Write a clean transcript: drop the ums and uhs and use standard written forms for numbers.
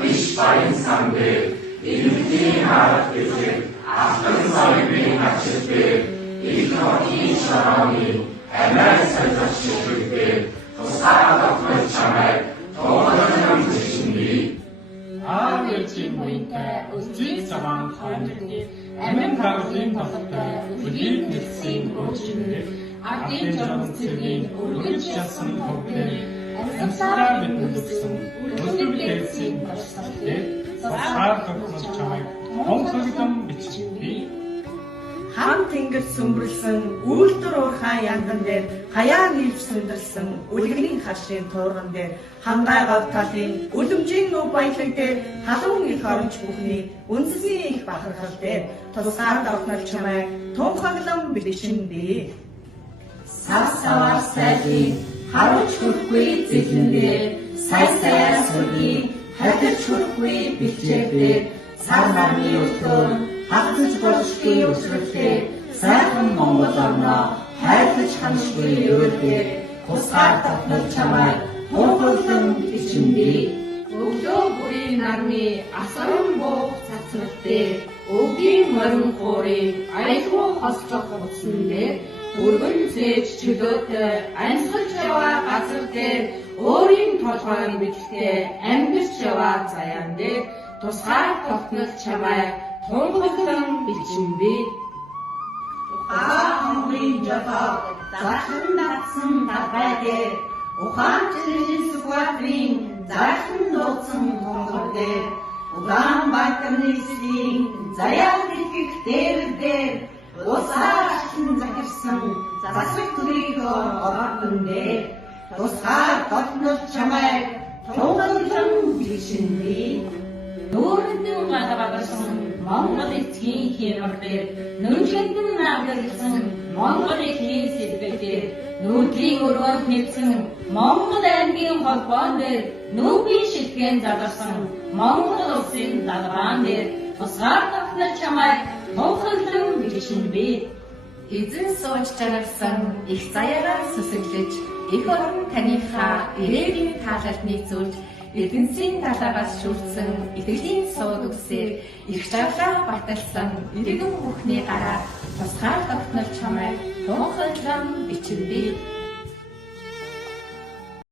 биш баян самбэр Эвдийн арга гэжээ Ахтан соёлын ачилбэр их хотын шорооны амиа сольж шилжүүлдэг тусгай тогтмол чамайг тунхаглан бичнэ. Аав ээжийн буянтай өсвийг заман хаанчдаг амин гаргалын толготой үлийг нэлсэн өөрчлөлт ардын журам цэгийн өргөж ясан хөвгөр амьсгалаар мэдүүлсэн үлдээсэн болсолтой сар тогтмол чамайг тунхаглан бичнэ. Хам тэнгэр сүмбэрлсэн үйлдвэр уурхай янган дээр хаяа нийлж сүндэрсэн үлгэрийн хашийн туурган дээр хангай гав талын үлэмжийн нүг баялаг дээр халуун их оронч бүхний үндэсний их бахархал дээр тусгаар давтнал чамайг тунхаглан бичнэ. Сав савар сайдын харуулж хүрхгүй зэлэн дээр сая саяар сүргийн хадирч хүрхгүй бичээдээ сар нарны өстөөр хатж болшгүй өсрөлтэй сайхан Монгол орноо хайрлаж ханшгүй өрөөдөө тусгаар давтнал чамайг тунхаглан бичнэ. Өглөө бүрийн нарны асаран буух цацралтай өвгийн морин хуурыг аягүй хосцох утсан дээр өргөн зээж чөлөөтэй амьсгалж яваа газар дээр өөрийн толгойн бичтэй амьдарч яваа заяан дээр тусгаар тогтнол чамайг тунхаглан бичнэ. Ухаан жотоо зархан татсан талбай дээр ухаан чирийн сүхбаатарын зархан дууцсан хонгор дээр удаан байтны эслийн заяа дэлгэх дээр усаарчин захирсан засаг төрийн ордон дээр тусгаар тогтнол чамайг тунхаглан бичнэ. Нүүрэндэн гадагсан Монгол эцгийн хэмээр дээр нүнжиндэн наадсан Монгол эхийн сэлбэр дээр нүүдлийн өргөнд нэгсэн Монгол аймгийн холбоон дээр нүүбийн шилтгэн задарсан Монгол улсын далбаан дээр тусгаар тогтнол чамайг тунхаглан бичнэ. Эзэн сууж жаргалсан их заяагаар сүсэглэж их орон таныхаа ирээдүйн таалалд нийцүүлж эдгэнсийн талаагаас шүрдсэн итгэлийн сууд үсээр их жаргалаар баталсан иргэн бүхний гараа тусгаар тогтнол чамайг тунхаглан бичнэ.